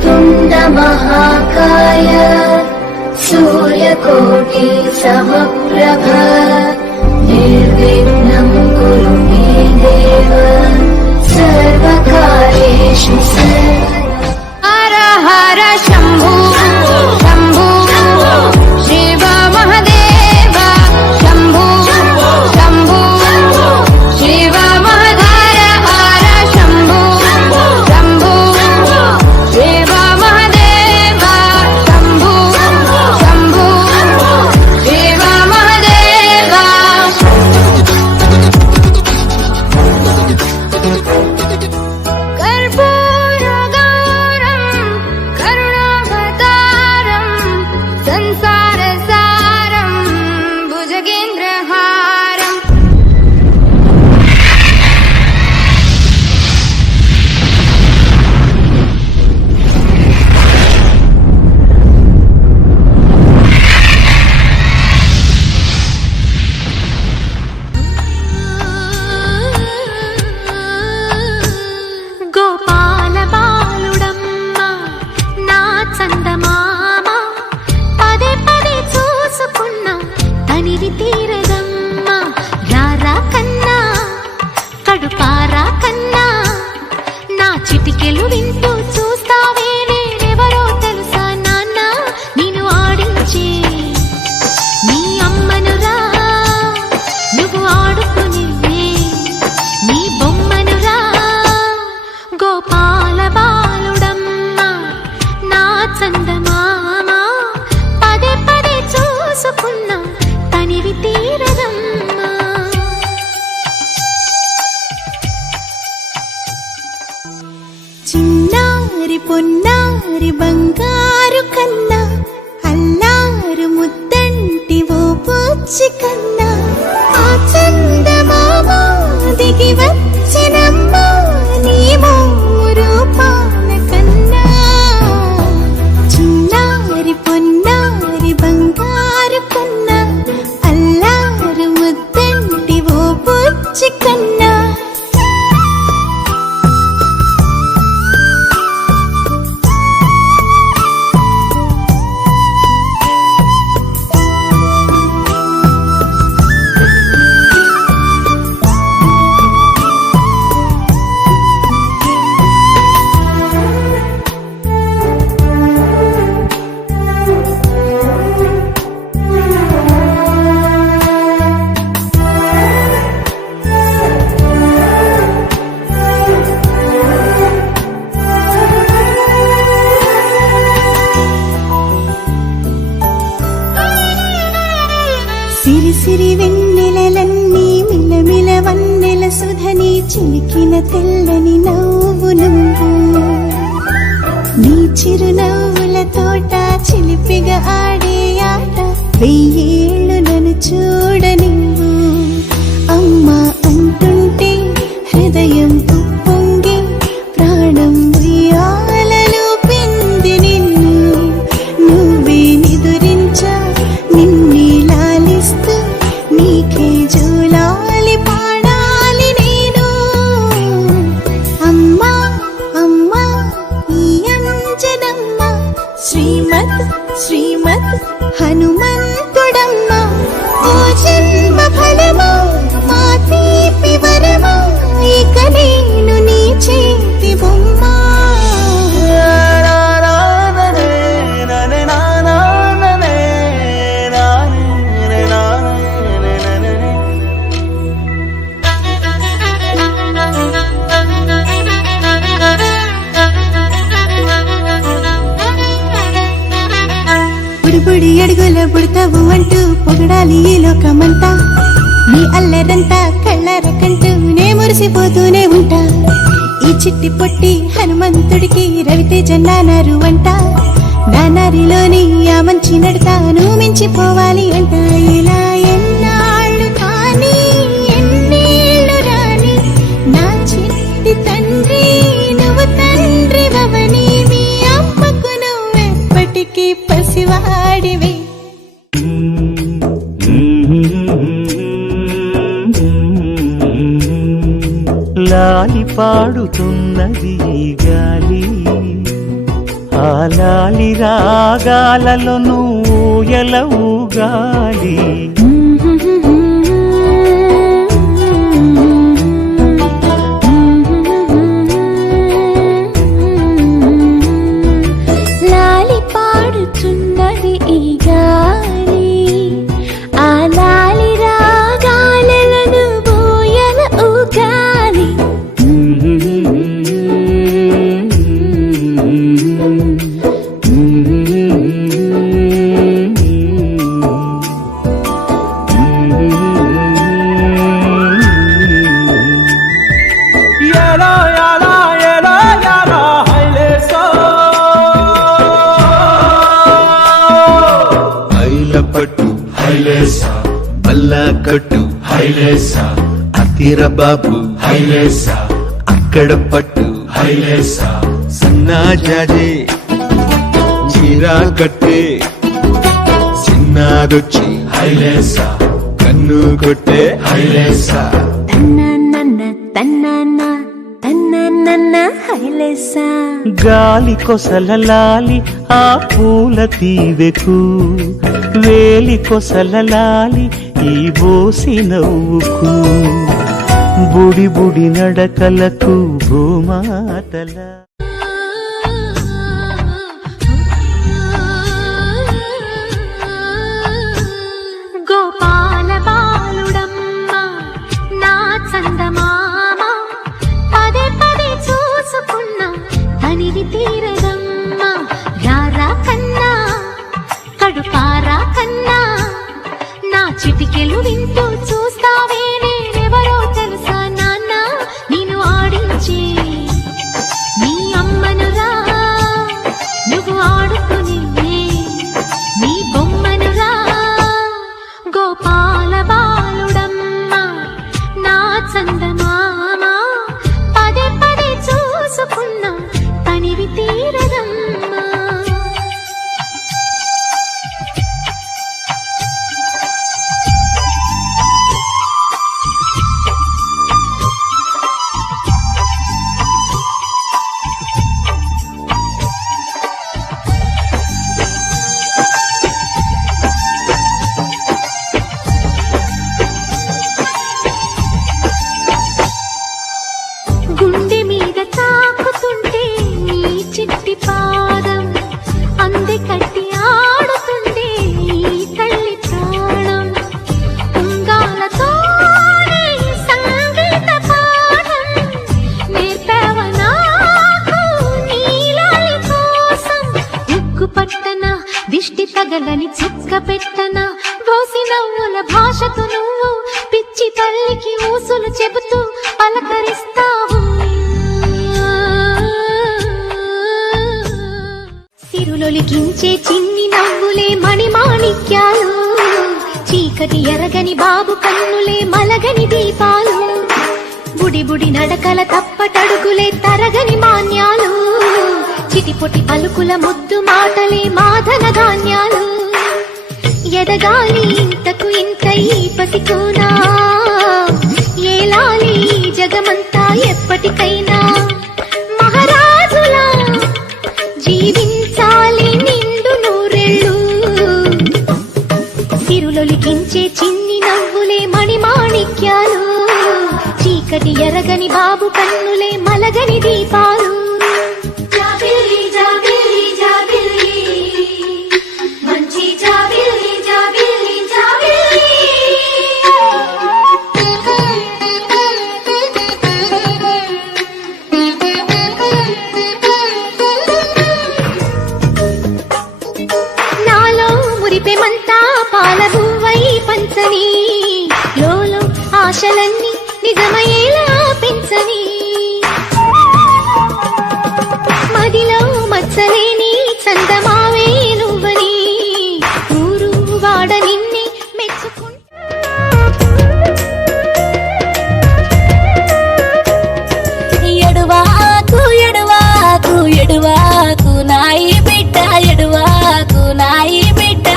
वक्रतुण्ड महाकाय सूर्यकोटि समप्रभ निर्विघ्नं कुरु मे देव सर्वकार्येषु सर्वदा। हर हर शम्भो शम्भो शिव महादेव शम्भो शम्भो शिव महाधर हर शम्भो शम्भो शिव महादेव शम्भो शम्भो शिव महादेव। कर्पूरगौरं करुणावतारं संसारसारं भुजगेन्द्रहारम्। గోపాల బాలుడమ్మ నా చందమామ పదే పదే చూసుకున్న తనివి తీరదమ్మ రారా కన్నా కడుపారా కన్నా నా చిటికెలు వింటూ చూస్తావే నేనెవరో తెలుసా నాన్న నేను ఆడించే నీ అమ్మనురా నువ్వు ఆడుకునే నీ బొమ్మనురా గోపాల బాలుడమ్మ నా చందమామ పదే పదే చూసుకున్న తనివి తీరదమ్మ। చిన్నారి పొన్నారి బంగారు కన్నా అల్లారు ముద్దంటి ఓ పూచి కన్నా ఆ చందమామ దిగి వచ్చినమ్మ నీ రూపాల కన్నా। చిన్నారి పొన్నారి బంగారు కన్నా అల్లారు ముద్దంటి ఓ పూచి కన్నా। సిరి సిరి వెన్నెలలన్నీ మిలమిల వన్నెల సుధని చిలికిన తెల్లని నవ్వు నువ్వు నీ చిరునవ్వుల తోట చిలిపిగా ఆడే ఆట వెయ్యేళ్ళు నన్ను చూడ నువ్వు అమ్మా అంటుంటే హృదయం ఉప్పొంగి ప్రాణం ఉయ్యాలలో పింది నిన్ను నువ్వే నిదురించా నిన్నే లాలిస్తూ నీకే జూలాలి పాడాలి నేను అమ్మా అమ్మా ఈ అంజనమ్మ శ్రీమద్ శ్రీమద్ హనుమంతుడమ్మ ఓ జన్మ ఫలమా మా తీపి వరమా ఇక నేను నీ చేతి బొమ్మ। బుడిబుడి అడుగుల బుడతావు అంటూ పొగడాలి ఈ లోకమంతా నీ అల్లరంతా కళ్ళరకంటూ నే మురిసిపోతూనే ఉంటా ఈ చిట్టి పొట్టి హనుమంతుడికి రవితేజ నానారు అంట నానారిలోని ఆ మంచి నడతాను మించిపోవాలి అంట ఇలా ఎన్నాళ్ళు కానీ ఎన్నేళ్ళు రాని నా చిట్టి తండ్రి నువ్వు తండ్రి వవని మీ అమ్మకు నువ్వెప్పటికీ పసివాడివి। లాలి పాడుతున్నది ఈ గాలి లాలి రాగాలలో ఊయల ఊగాలి లాలి పాడుచున్నది ఈ గాలి ఆ లాలి రాగాలను ఊయల ఊగాలి పట్టు హైలేసా బల్లా కట్టు హైలేసా అతిర బాబు హైలేసా అక్కడ పట్టు హైలేసా సన్నా జాజే చీరా కట్టే చిన్నాదొచ్చి హైలేసా కన్ను కొట్టే హైలేసా తన్నన్న తన్నన్న తన్నన్న హైలేసా గాలి కొసల లాలి ఆ పూల తీవెకు వేలి కొసల లాలి ఈ బోసి నవ్వుకు బుడి బుడి నడకలకు భూమాతల గోపాల బాలుడమ్మ నా చందమామ పదే పదే చూసుకున్నా తనివి తీరదమ్మ రారా కన్నా కడుపారా కన్నా నా చిటికెలు వింటూ చూస్తావే నేనెవరో తెలుసా నాన్న నేను ఆడించే నీ అమ్మనురా నువ్వు ఆడుకునే నీ బొమ్మనురా గోపాల బాలుడమ్మ నా చందమామ పదే పదే చూసుకున్నా తనివి తీరదమ్మా గుండె మీద తాకుతుంటే నీ చిట్టి పాదం అంది కట్టి ఆడుతుంటే ఈ తల్లి ప్రాణం ఉంగాలతో సంగీత పాఠం నేర్పావ నాకు నీలాలి కోసం ఉక్కు పట్టన దిష్టి తగలని చుక్క పెట్టన బోసి నవ్వుల భాషతో నువ్వు పిచ్చి తల్లికి ఊసులు చెబుతూ పలకరిస్తావు సిరులొలికించే చిన్ని నవ్వులే మణిమాణిక్యాలు చీకటి ఎరగని బాబు కన్నులే మలగని దీపాలు బుడి బుడి నడకల తప్పటడుగులే తరగని మాన్యాలు చిటిపొటి పలుకుల ముద్దు మాటలే మాధన ధాన్యాలు ఎదగాలి ఇంతకు ఇంత ఈ పసికోనా ఏలాలి జగమంతా ఎప్పటికైనా మహారాజులా జీవించాలి నిండు నూరెళ్ళు సిరులొలికించే చిన్ని నవ్వులే మణిమాణిక్యాలు చీకటి ఎరగని బాబు కన్నులే మలగని దీపాలు జాబిల్లి జాబిల్లి జాబిల్లి మంచి జాబిల్లి జాబిల్లి జాబిల్లి నాలో మురిపెమంతా పాలబువ్వై పంచని లోలో ఆశలన్నీ నిజమయ్యేలా పెంచని మదిలో మచ్చలేని చందమావే నువ్వని ఊరు వాడ నిన్నే మెచ్చుకుంటా ఎడువాకు ఎడువాకు ఎడువాకు నాయి బిడ్డ ఎడువాకు నాయి బిడ్డ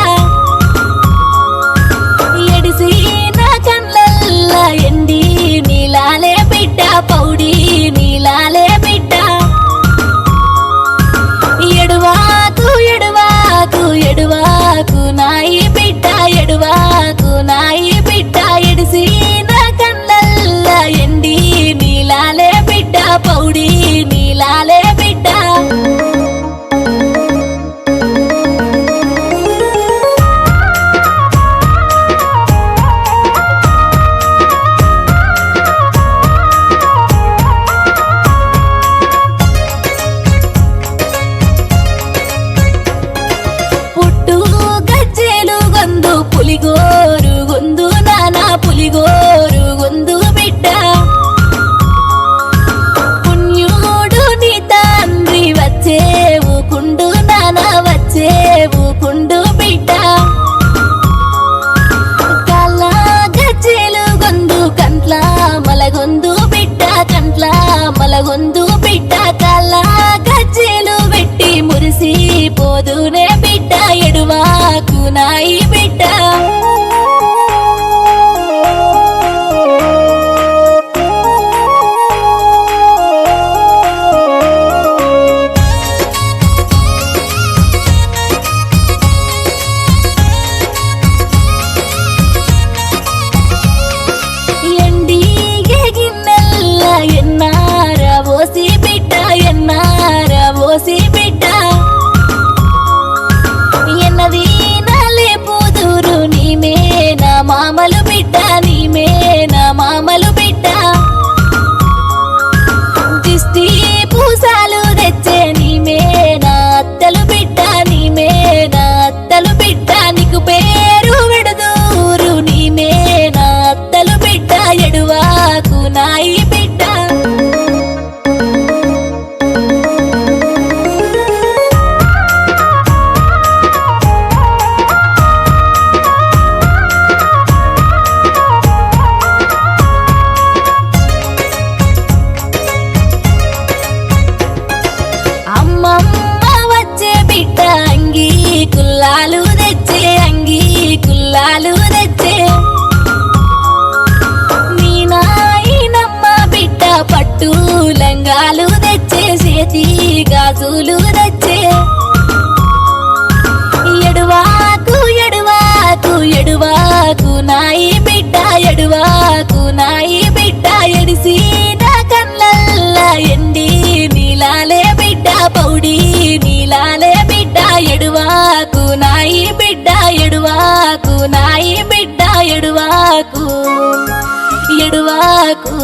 ఎడిసి నా కళ్ళల్లా ఎండి నీలాలే బిడ్డ పౌడి నీలాలే బిడ్డ పులిగోరు గొందు నానా పులిగోరు గొందు బిడ్డ పుణ్యుడు నీ తండ్రి వచ్చేవు కుండు నానా వచ్చేవు కుండు బిడ్డ కాళ్ళ గజ్జెలు గొందు కంట్ల మలగొందు బిడ్డ కంట్ల మలగొందు బిడ్డ కాళ్ళ గజ్జెలు పెట్టి మురిసి పోదునే బిడ్డ ఎడువాకు నాయి బిడ్డ ఓసి బిడ్డ ఎన్నది నాలే పోదురు నీమే నా మామలు బిడ్డ నీమే నా మామలు బిడ్డ దిష్టి పూసాలు తెచ్చే నీమే నా అత్తలు బిడ్డ నీమే నా అత్తలు బిడ్డ నీకు పేరు విడదూరు నీమే నా అత్తలు బిడ్డ ఎడువాకు నాయి బిడ్డ కుల్లాలు తెచ్చే అంగి కుల్లాలు తెచ్చే నీ నాయనమ్మ బిడ్డ పట్టు లంగాలు తెచ్చే చేతి గాజులు తెచ్చే ఎడువాకు ఎడువాకు ఎడువాకు నాయి బిడ్డ ఎడువాకు నాయి బిడ్డ ఎడిసి నా కళ్ళల్ల ఎండి నీలాలే బిడ్డ పౌడి నీలాలే బిడ్డ ఎడువాకు నాయి బిడ్డ ఎడువాకు నాయి బిడ్డ ఎడువాకు ఎడువాకు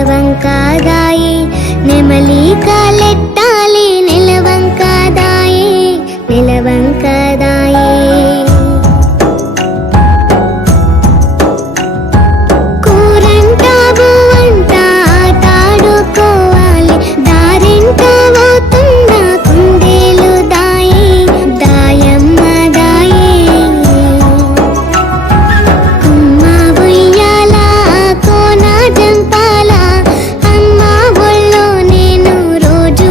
నెలవంకాదాయే నెమలి కాలెట్టాలి నెలవంకాదాయే నెలవంకాదాయే కూరంట బువంట ఆటాడుకోవాలి దారింట పోతున్న కుందేలు దాయే దాయమ్మ దాయే కుమ్మ ఉయ్యాల కోన జంపాల అమ్మ ఒళ్ళో నేను రోజు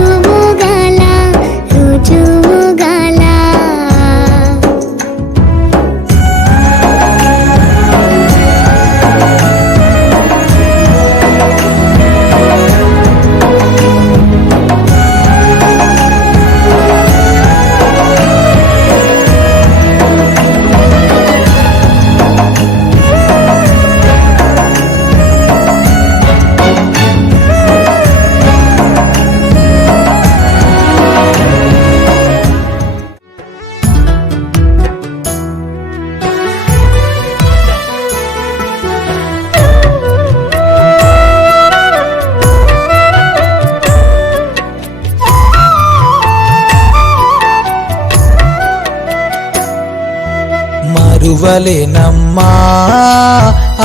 మరువలేనమ్మా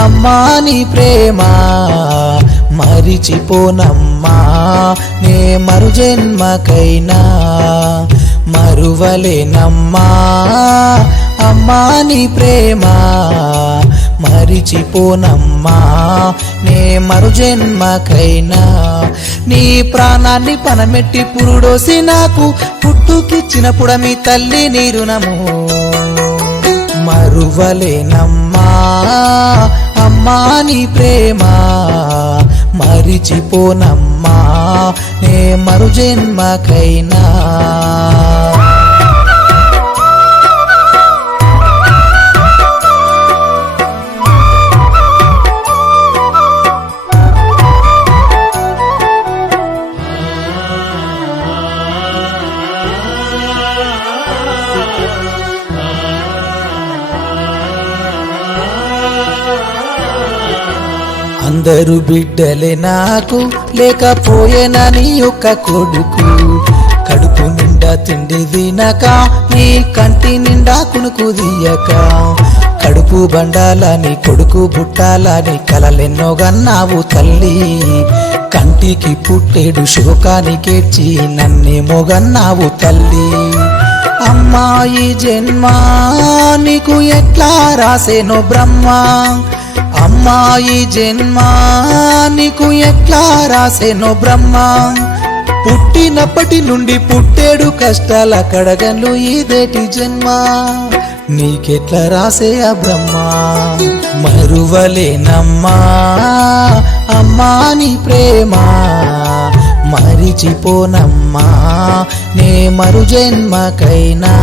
అమ్మా నీ ప్రేమ మరిచిపోనమ్మా నే మరు జన్మకైనా మరువలేనమ్మా అమ్మా నీ ప్రేమ మరిచిపోనమ్మా నే మరు జన్మకైనా నీ ప్రాణాన్ని పనమెట్టి పురుడోసి నాకు పుట్టుకిచ్చినప్పుడు మీ తల్లి నీ రుణము మరువలేనమ్మా అమ్మా నీ ప్రేమ మరిచిపోనమ్మా నే మరు జన్మకైనా అందరు బిడ్డలే నాకు లేకపోయేనా నీ యొక్క కొడుకు కడుపు నిండా తిండి తినక నీ కంటి నిండా కునుకు దియక కడుపు బండాలని కొడుకు బుట్టాలని కలలెన్నో గన్నావు తల్లి కంటికి పుట్టేడు శోకానికేర్చి నన్నేమో గన్నావు తల్లి అమ్మాయి జన్మ నీకు ఎట్లా రాసేనో బ్రహ్మ అమ్మాయి జన్మ నీకు ఎట్లా రాసేనో బ్రహ్మ పుట్టినప్పటి నుండి పుట్టేడు కష్టాల కడగలు ఇదేటి జన్మ నీకెట్లా రాసే ఆ బ్రహ్మ మరువలేనమ్మా అమ్మా నీ ప్రేమ మరిచిపోనమ్మా నే మరు జన్మకైనా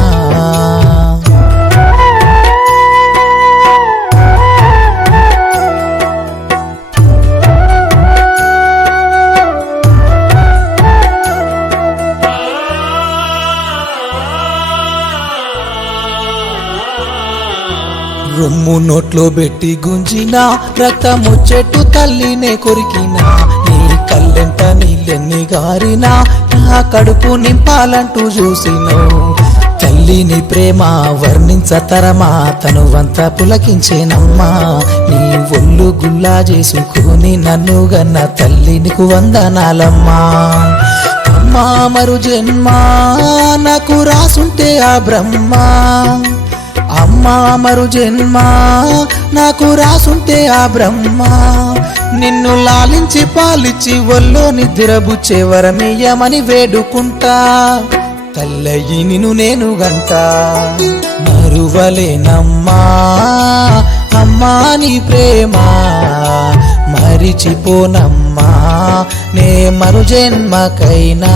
రొమ్ము నోట్లో పెట్టి గుంజిన రక్తము చెట్టు తల్లినే కొరికినా నీ కళ్ళెంట నీళ్ళెన్ని గారినా నా కడుపు నింపాలంటూ చూసినావు తల్లిని ప్రేమ వర్ణించతరమా తనువంతా పులకించేనమ్మా నీ ఒళ్ళు గుల్లా చేసుకుని నన్ను గన్న తల్లి నీకు వందనాలమ్మా అమ్మా మరు జన్మ నాకు రాసుంటే ఆ బ్రహ్మ అమ్మా మరు జన్మ నాకు రాసుంటే ఆ బ్రహ్మ నిన్ను లాలించి పాలిచ్చి ఒళ్ళో నిద్రబుచ్చే వరమీయమని వేడుకుంటా తల్లయి నిన్ను నేను గంట మరువలేనమ్మా అమ్మా నీ ప్రేమ మరిచిపోనమ్మా నే మరు జన్మకైనా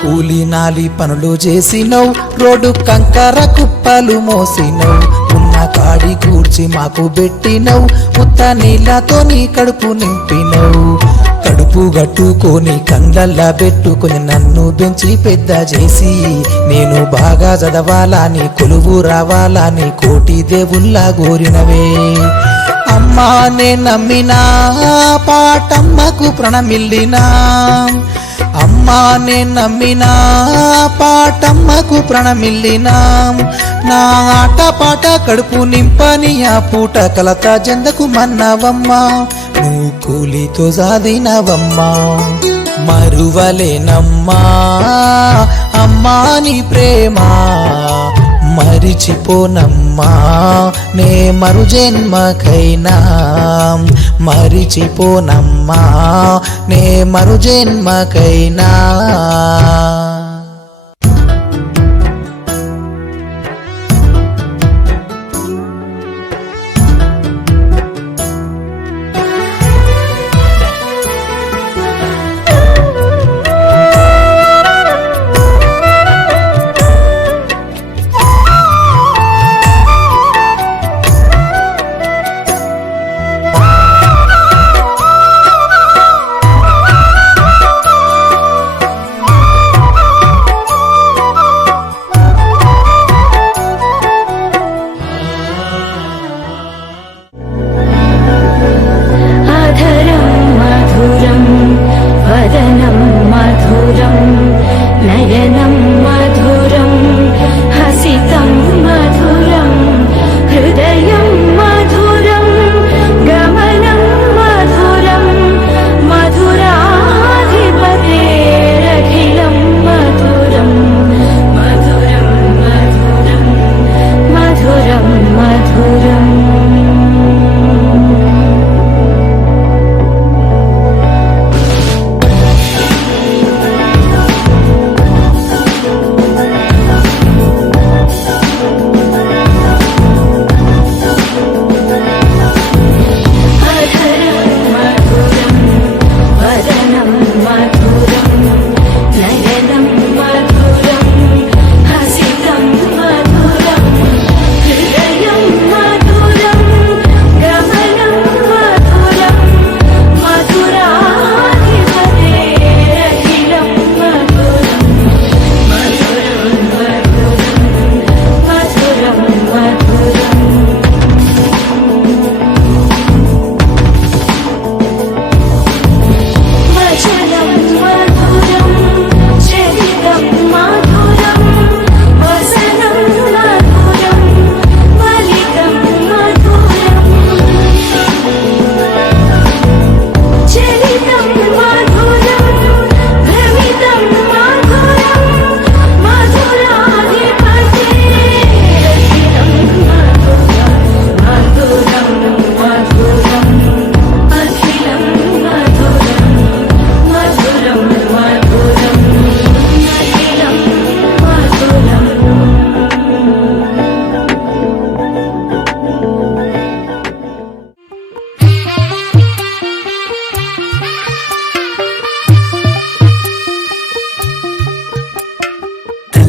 కూలి నాలి పనులు చేసినవు రోడ్డు కంకర కుప్పలు మోసినవు ఉన్న కాడి కూర్చి మాకు పెట్టినవు ఉత్త నీళ్ళతో నీ కడుపు నింపినవు కడుపు గట్టుకొని కండ్లల్లా పెట్టుకొని నన్ను పెంచి పెద్ద చేసి నేను బాగా చదవాలని కొలువు రావాలని కోటి దేవుళ్ళ కోరినవే అమ్మా నే నమ్మినా పాటమ్మకు ప్రణమిల్లినా అమ్మా నే నమ్మినా పాటమ్మకు ప్రణమిల్లినా నా ఆట పాట కడుపు నింపని ఆ పూట కలత జందకు మన్నవమ్మా నువ్వు కూలితో సాధినవమ్మా మరువలేనమ్మా అమ్మా నీ ప్రేమ మరిచిపోనమ్మా నే మరు జన్మకైనా మరిచిపోనమ్మా నే మరు జన్మకైనా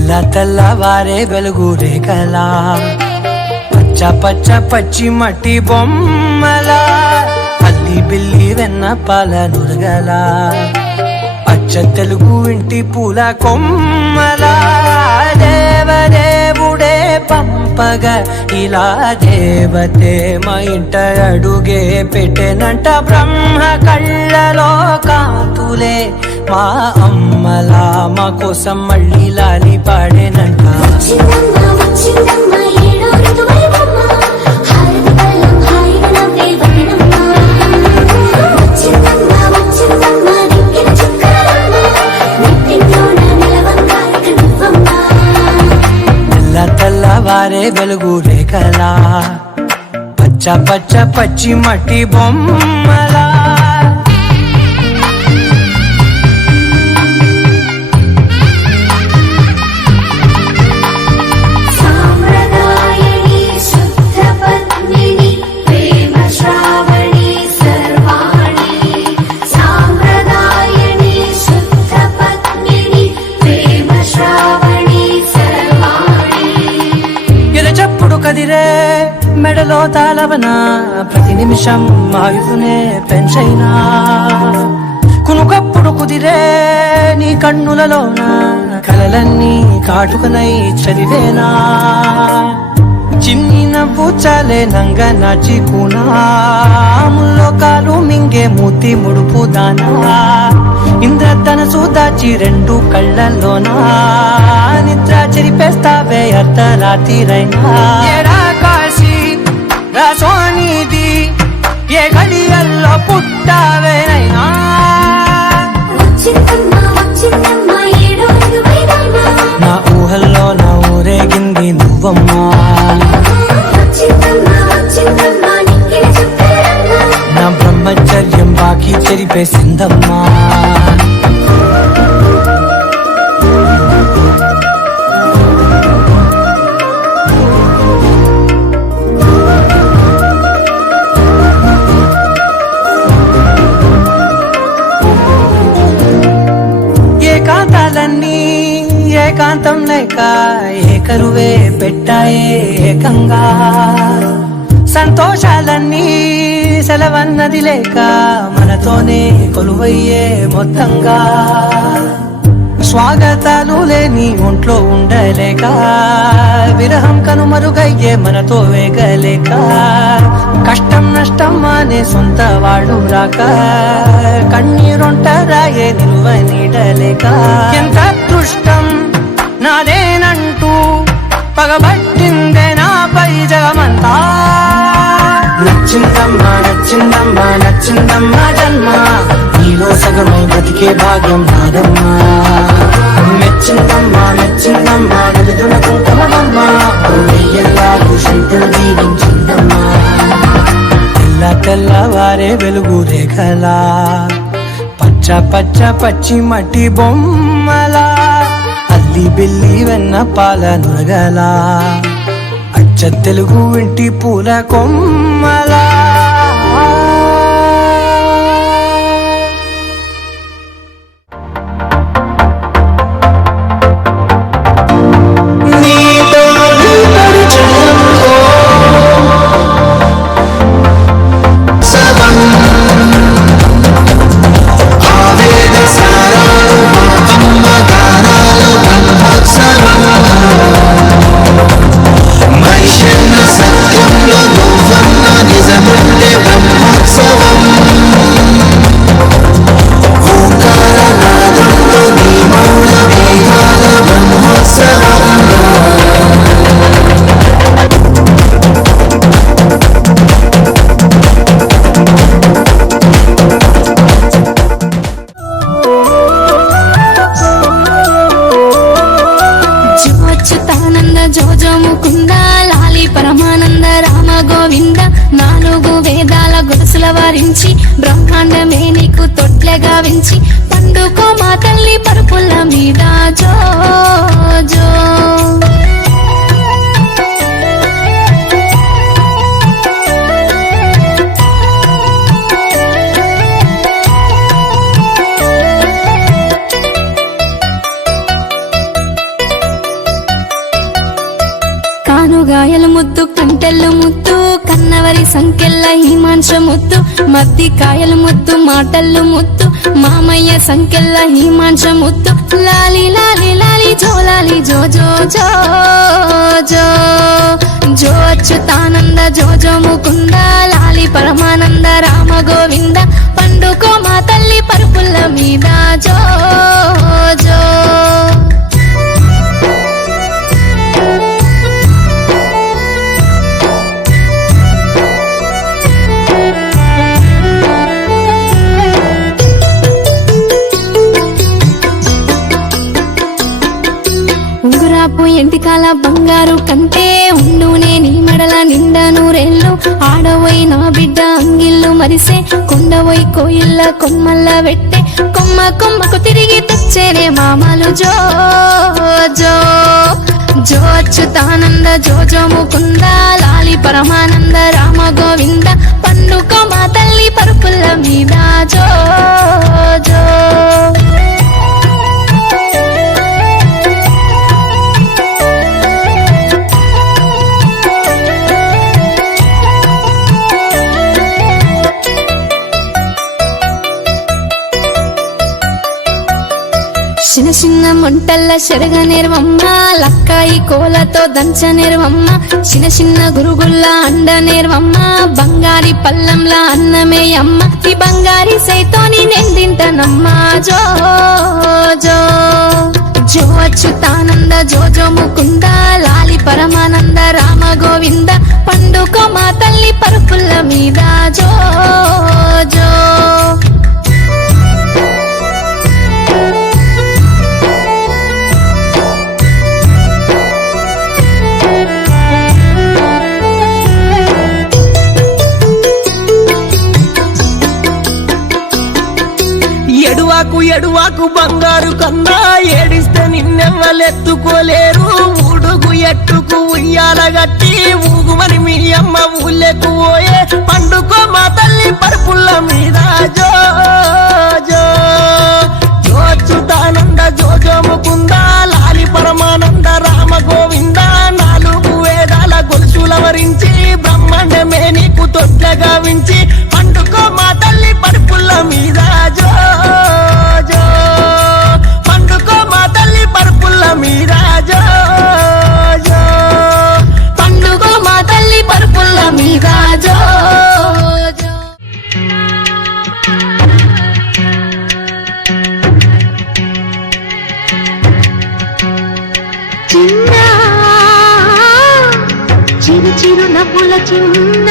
తెల్లవారే వెలుగు రేఖలా పచ్చ పచ్చ పచ్చి మట్టి బొమ్మల అల్లి బిల్లి వెన్న పాల నురగల అచ్చ తెలుగు ఇంటి పూల కొమ్మల దేవదేవుడే పంపగా ఇలా దేవతే మా ఇంట అడుగే పెట్టెనంట బ్రహ్మ కళ్ళలో కాంతులే మా అమ్మలా మా కోసం మళ్ళీ లాలి పాడేనంట వచ్చిందమ్మ వచ్చిందమ్మ ఏడో ఋతువైవమ్మ హారతి పళ్ళం హాయిగా నవ్వే వదనమ్మ వచ్చిందమ్మ వచ్చిందమ్మ దిక్కిన చుక్కలమ్మ నెట్టింట్లోన నిలవంగా ఇక నువ్వమ్మ తెల్లవారే వెలుగు రేఖలా పచ్చ పచ్చ పచ్చి మట్టి బొమ్మలా సామ్రదాయని శుద్ధ పద్మిని ప్రేమ శ్రావణి సర్వాణి సామ్రదాయని శుద్ధ పద్మిని ప్రేమ శ్రావణి సర్వాణి ఎరచప్పుడు కదిరే మెడలో తాళవన ప్రతి నిమిషం ఆయుధునే పెంచైనా కునుకప్పుడు కుదిరే నీ కన్నులలోన కలలన్నీ కాటుకనై చదివేనా చిన్ని నవ్వు చాలే నంగ నాచి కూనాముల్లో కాలు మింగే మూతి ముడుపు దానా ఇంద్రధనసు దాచి రెండు కళ్ళల్లోనా నిద్ర చెరిపేస్తావే అర్ధరాత్రిరైనా ఏడా కాశీ రాసోనిది ఏ గడియల్లో పుట్టావేనైనా వచ్చిందమ్మ వచ్చిందమ్మ ఏడో ఋతువైవమ్మ నా ఊహల్లో నా ఊరేగింది నువ్వమ్మా వచ్చిందమ్మ వచ్చిందమ్మ నిక్కిన చుక్కలమ్మ నా బ్రహ్మచర్యం బాకీ చెరిపేసిందమ్మా ఏకాంతాలన్నీ ఏకాంతం లేక ఏకరువే పెట్టాయే ఏకంగా సంతోషాలన్నీ సెలవన్నది లేక మనతోనే కొలువయ్యే మొత్తంగా స్వాగతాలు లేని ఒంట్లో ఉండలేక విరహం కనుమరుగయ్యే మనతో వేగలేక కష్టం నష్టం అనే సొంత వాడు రాక కన్నీరొంటరాయే నిలువ నీడలేక ఎంత అదృష్టం నాదేనంటూ పగబట్టిందే నాపై జగమంతా నచ్చిందమ్మా నచ్చిందమ్మా నచ్చిందమ్మా జన్మ నీలో సగమై బ్రతికే భాగ్యం నాదమ్మా మెచ్చిందమ్మా మెచ్చిందమ్మా నలుగున కుంకుమమ్మా వెయ్యల్లాగు శంకులు దీవించిందమ్మా తెల్లవారే వెలుగు రేఖలా పచ్చ పచ్చ పచ్చి మట్టి బొమ్మలా అల్లి బిల్లి వెన్న పాల నురగలా అచ్చ తెలుగు ఇంటి పూల కొమ్మలా జోజో ముకుంద లాలి పరమానంద రామ గోవింద నాలుగు వేదాల గొలుసుల వారించి బ్రహ్మాండమే నీకు తొట్లెగా వించి పండుకో మా తల్లి పరుపుల మీద జో జో గాయల ముద్దు కంటెల్లు ముద్దు కన్నవరి సంకెళ్ళ హిమాంశ ముద్దు మద్ది కాయల ముద్దు మాటల్లు ముద్దు మామయ్య సంకెళ్ళ హిమాంశ ముద్దు లాలి లాలి లాలి జోలాలి జో జో జో జో జో అచ్యుతానంద జో జో ముకుంద లాలి పరమానంద రామ గోవింద పండుకో మా తల్లి పరుపుల్ల మీద జో జో ఉంగురాపు ఎంటికాల బంగారు కంటే ఉండునే నీ మెడల నిండా నూరెళ్ళు ఆడవోయి నా బిడ్డ అంగిళ్ళు మరిసే కొండవోయి కోయిల్ల కొమ్మల్ల వెట్టే కొమ్మ కొమ్మకు తిరిగి తెచ్చేనే మామలు జో జో జో అచ్యుతానంద జో జో ముకుంద లాలి పరమానంద రామ గోవింద పండుకో మా తల్లి పరుపుల్ల మీద జో జో చిన్న చిన్న మొంటల్ల చెరగ నేర్వమ్మ లక్కాయి కోలతో దంచ నేర్వమ్మ చిన్న చిన్న గురుగుల్ల అండ నేర్వమ్మ బంగారి పల్లంల అన్నమే అమ్మ ఈ బంగారి సైతోని నిందింటనమ్మ జో జో జో అచ్యుతానంద జో జో ముకుంద లాలి పరమానంద రామ గోవింద పండుకో మా తల్లి పరుపుల్ల మీద జో జో ఎడువాకు బంగారు కన్నా ఏడిస్తే నిన్నెవ్వలెత్తుకోలేరు ఊడుగు ఎట్టుకు ఉయ్యాల గట్టి ఊగుమని మీ అమ్మ ఊళ్ళెకు పోయే పండుకో మా తల్లి పరుపుల్ల మీద జో జో జో అచ్యుతానంద జో జో ముకుంద లాలి పరమానంద రామ గోవింద నాలుగు వేదాల గొలుసుల వరించి బ్రహ్మాండమే నీకు తొట్లగా వించి పండుకో మా తల్లి పరుపుల్ల మీద జో జో పండుకో మా తల్లి పరుపుల్ల మీద జో జో పండుగో మా తల్లి పరుపుల్ల మీద జో జో చిన్న చిరు చిరు నవ్వుల చిన్న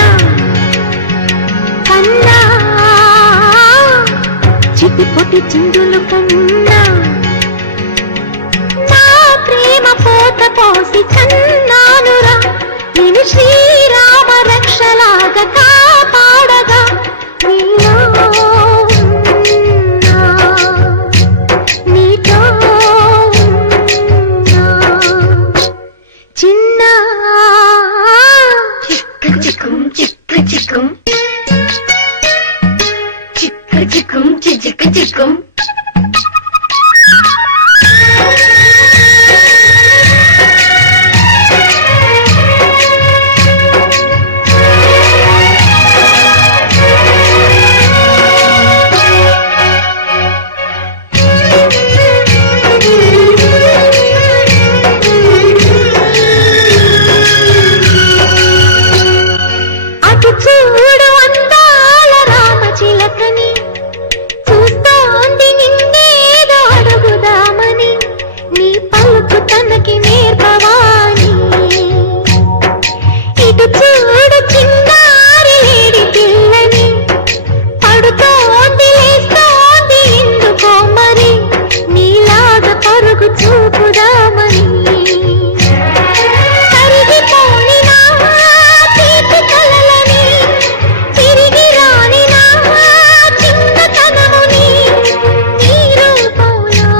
కన్నా చిటి పొటి చిందులు కన్నా నా ప్రేమ పోత పోసి కన్నానురా నేను శ్రీరామ రక్షలాగా కాపాడగా నీలో ఉన్నా, నీతో ఉన్నా. చిన్న చిక్కు చిక్కుం చిక్కు చిక్కుం చిక్కు చిక్కుం చిక్కు చిక్కుం అటు చూడు అందాల రామచిలకని చూస్తోంది నిన్నేదో అడుగుదామని నీ పలుకు తనకి నేర్పవాని ఇటు చూడు చిన్నారి లేడి పిల్లని పడుతోంది లేస్తోంది ఎందుకో మరి నీలాగా పరుగు చూపుదామని కరిగిపోని నా తీపి కలలని తిరిగి రాని నా చిన్నతనముని నీ రూపంలో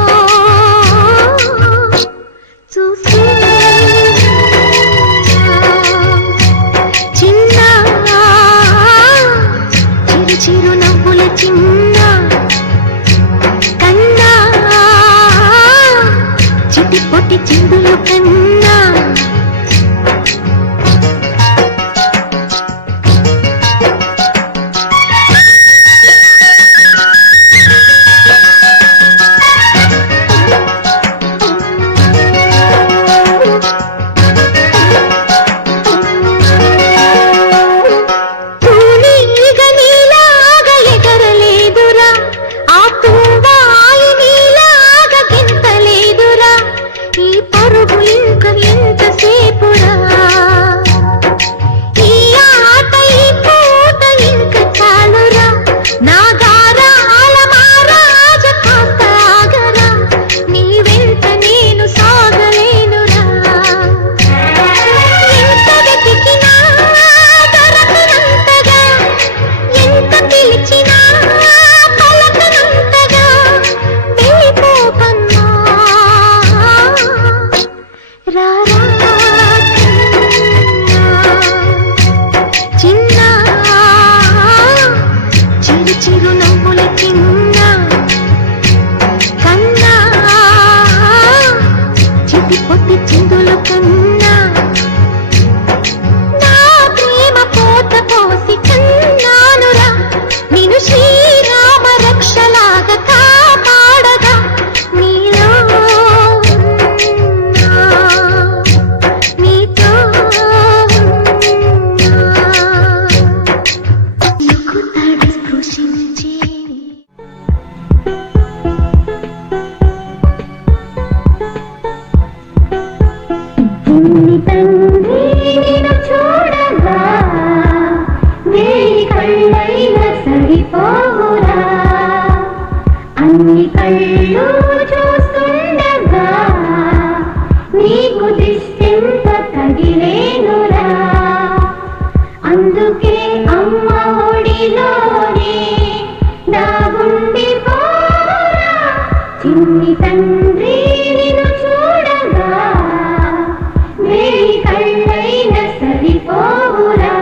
చూస్తూ చిన్న చిరు చిరు నవ్వుల చిన్న కన్నా చిటి పొట్టి చిందులు కన్నా నీకు దిష్టెంత తగిలేనురా అందుకే అమ్మ ఒడిలోనే దాగుండిపోరా చిన్ని తండ్రి నిన్ను చూడగా వేయి కళ్ళైన సరిపోవురా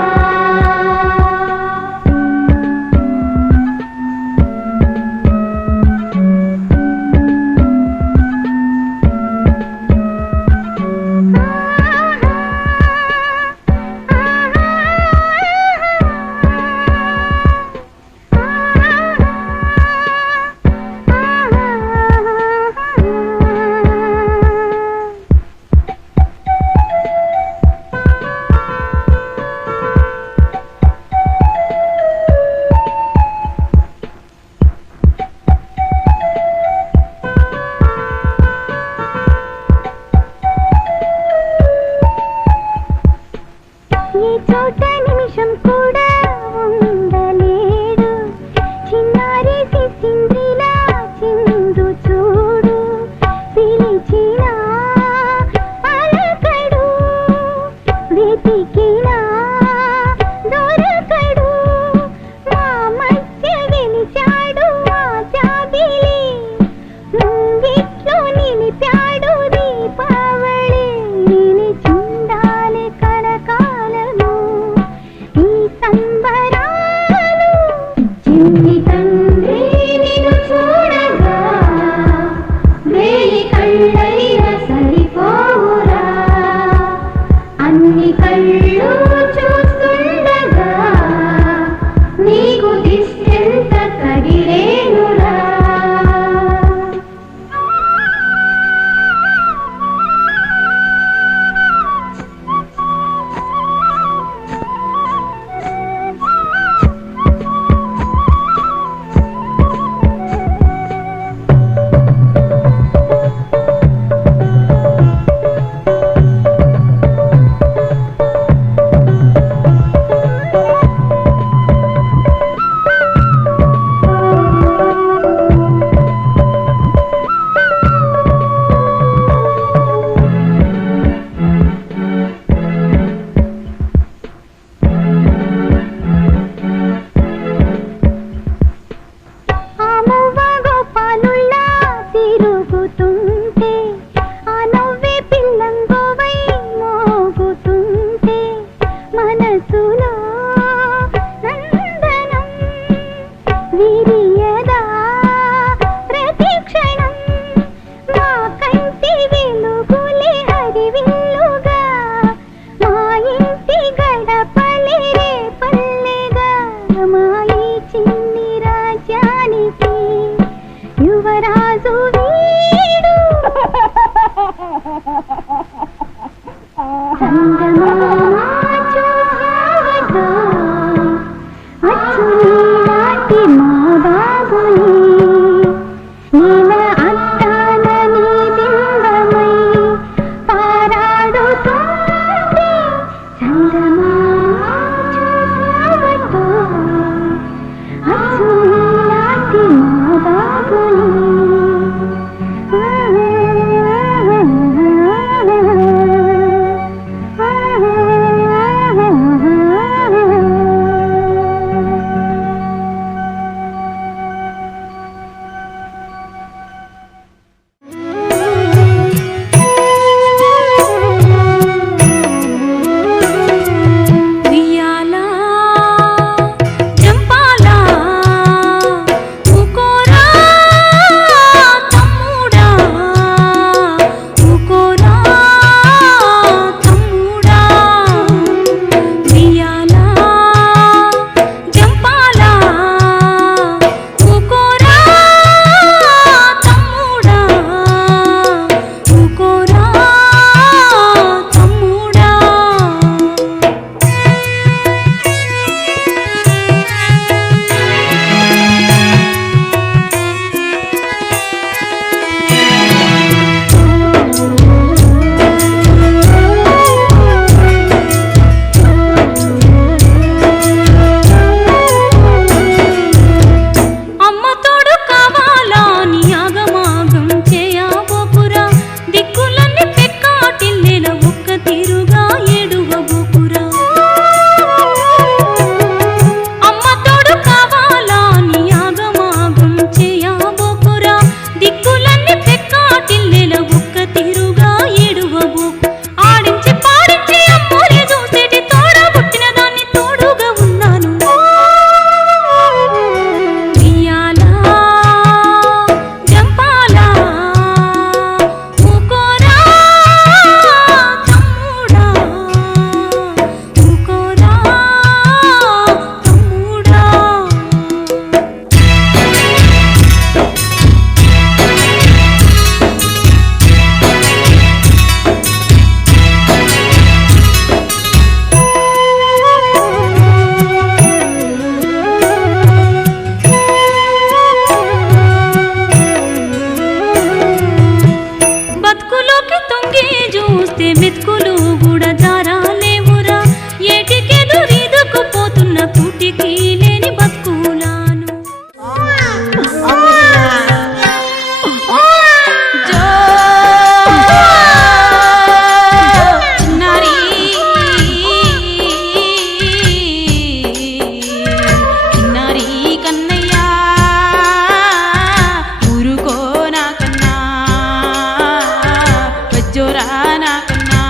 బజ్జోరా నా కన్నా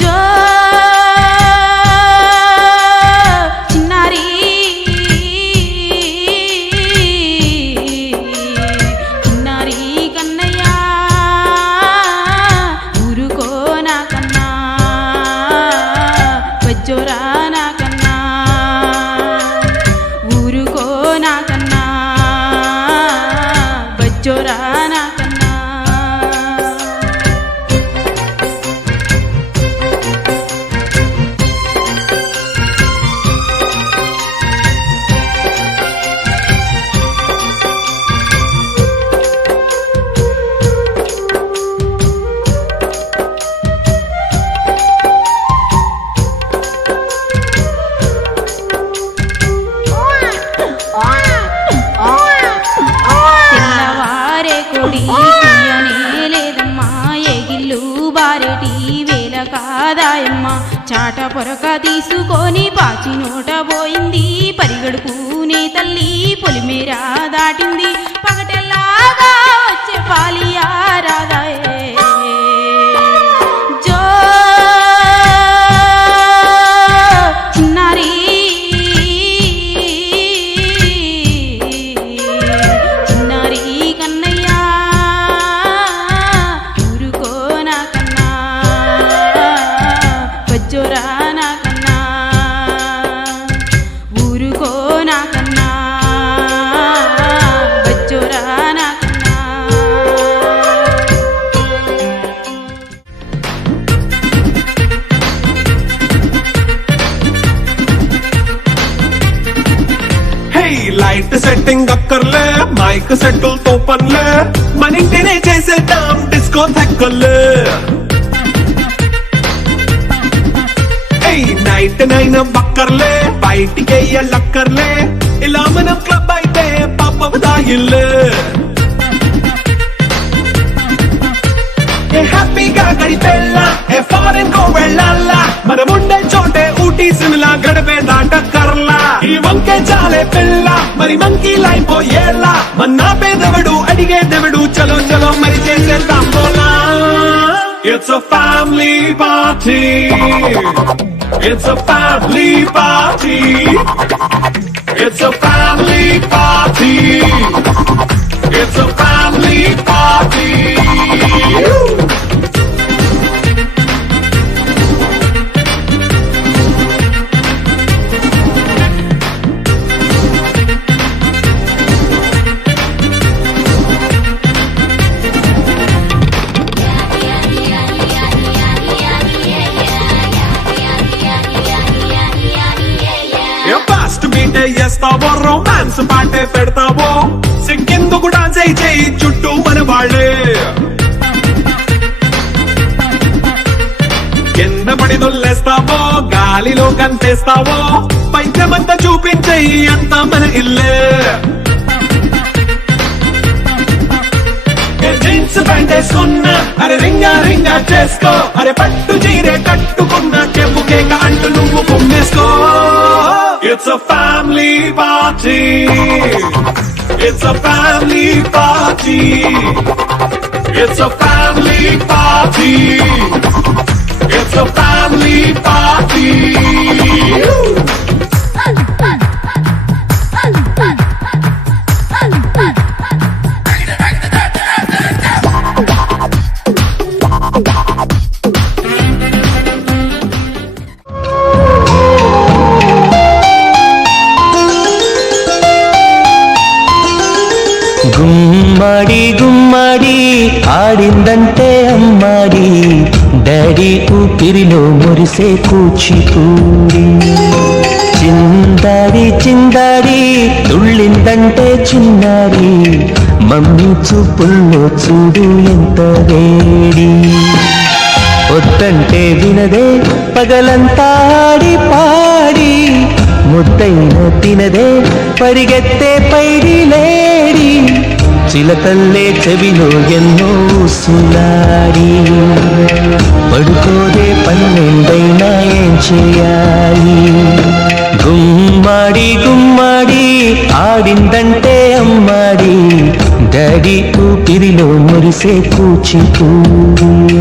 జో చిన్నారి చిన్నారి కన్నయ్య ఊరుకో నా కన్నా బజ్జోరా నా కన్నా ఊరుకో నా కన్నా బజ్జోరా నా కన్నా తెల్లవారే కొడి తీయనే లేదమ్మా ఎగిల్లు బారెటి వేల కాదాయమ్మ చాట పొరక తీసుకొని పాచి నోట పోయింది పరిగడుపునే తల్లి పొలిమేరా దాటింది పగటెల్లాగా వచ్చే పాలియా రాదాయే జో చిన్నారి చిన్నారి కన్నయ్య ఊరుకో నా కన్నా బజ్జోరా నా కన్నా ఊరుకో నా కన్నా బజ్జోరా నా కన్నా హే లైట్ సెట్టింగ్ అక్కర్లే మైక్ సెట్టులతో పనులే మన ఇంటినే చేసేద్దాం డిస్కో తెక్కలే నైట్ నైన్ బక్కర్లే బయటికి వెయ్యలక్కర్లే ఇలా మనం క్లబ్ అయితే పాపం దాయిల్లే హ్యాపీగా గడిపెళ్ళ ఏ ఫారెన్ కో వెళ్ళాలా మనం ఉండే చోటే ఊటీ సిమ్లా గడిపే దాటక్కర్లా ఈ వంకే చాలే పిల్ల మరి మంకీ లైఫ్ పోయేలా మన్నా పేదవడు అడిగే దేవుడు చలో చలో మరి చేసేద్దాం బోలా It's a family party. It's a family party. It's a family party. It's a family party. Fast బీటే చేస్తావో రొమాన్స్ పాటే పెడతావో సింకెందుకు డాన్స్ అయి చేయి చుట్టూ మన వాళ్ళే కింద పడి దొల్లేస్తావో గాలిలో కంతేస్తావో పైద్యమంతా చూపించేయి అంతా మన ఇల్లే జీన్స్ ప్యాంట్ వేసుకున్నా అరే రింగా రింగా చేసుకో అరే పట్టు చీరే కట్టుకున్న చెప్పుకే కాంటు నువ్వు కుమ్మేసుకో It's a family party. It's a family party. It's a family party. It's a family party. గుమ్మడి గుమ్మడి ఆడిందంటే అమ్మాడి డాడీ ఊపిరిలో మురిసే కూచిపూడి చిందాడి చిందాడి తుళ్ళిందంటే చిన్నారి మమ్మీ చూపుల్లో చూడు ఎంత వేడి వద్దంటే వినదే పగలంతా ఆడి పాడి ముద్దైన తినదే పరిగెత్తే పైడి లేడి చిలకల్లే చెవిలో ఎన్నో సులాడి పడుకోదే పన్నెండైనా ఏం చేయాలి గుమ్మడి గుమ్మడి ఆడిందంటే అమ్మాడి డాడీ ఊపిరిలో మురిసే కూచిపూడి